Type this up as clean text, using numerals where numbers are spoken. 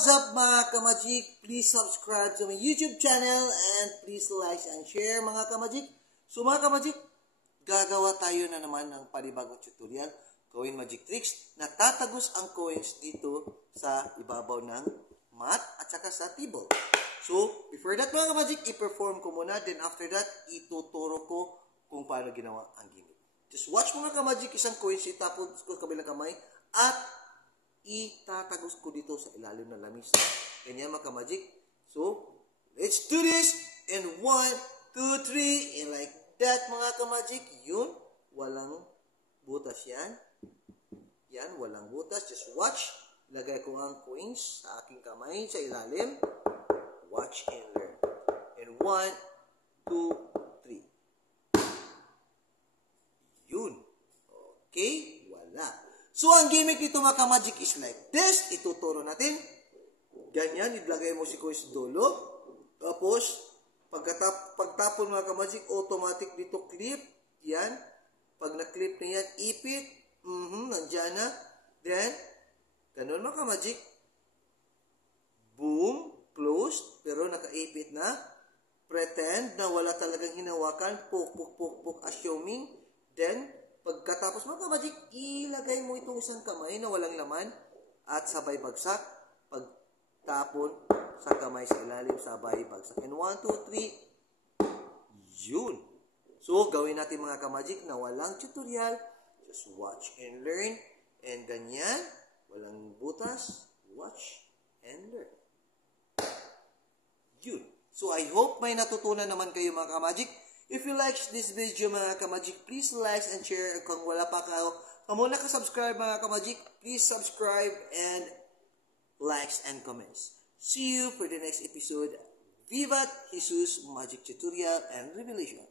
what's up mga kamajik? Please subscribe to my YouTube channel and please like and share mga kamajik. So mga kamajik, gagawa tayo na naman ng panibagong tutorial, gawin magic tricks na tatagos ang coins dito sa ibabaw ng mat at saka sa table. So before that mga kamajik, i-perform ko muna, then after that, ituturo ko kung paano ginawa ang gimmick. Just watch mga kamajik, isang coins, itapon ko kabilang kamay at itatagos ko dito sa ilalim ng lamisa. Ganyan mga kamajik. So, let's do this. And 1, 2, 3. And like that mga kamajik. Yun. Walang butas yan. Yan. Walang butas. Just watch. Lagay ko ang coins sa aking kamay sa ilalim. Watch and learn. And 1, 2, 3. Yun. Okay. Wala. So, ang gimmick dito mga kamajik is like this. Ituturo natin. Ganyan, ilagay mo si coins dulo. Tapos, pagtapon mga kamajik, automatic dito clip. Yan. Pag na-clip na yan, ipit. Nandiyan na. Then, ganun mga kamajik. Boom. Closed. Pero nakaipit na. Pretend na wala talagang hinawakan. Puk, assuming. Then, pagkatapos mga kamajik, ilagay mo itong isang kamay na walang laman at sabay bagsak. Pagtapon sa kamay sa ilalim, sabay bagsak. And 1, 2, 3. Yun. So, gawin natin mga kamajik na walang tutorial. Just watch and learn. And ganyan. Walang butas. Watch and learn. Yun. So, I hope may natutunan naman kayo mga kamajik. If you like this video mga kamajik, please like and share. Kung wala pa kayo, kung wala ka subscribe mga kamajik, please subscribe and likes and comments. See you for the next episode. Vivat Jesus Magic Tutorial and Revelation.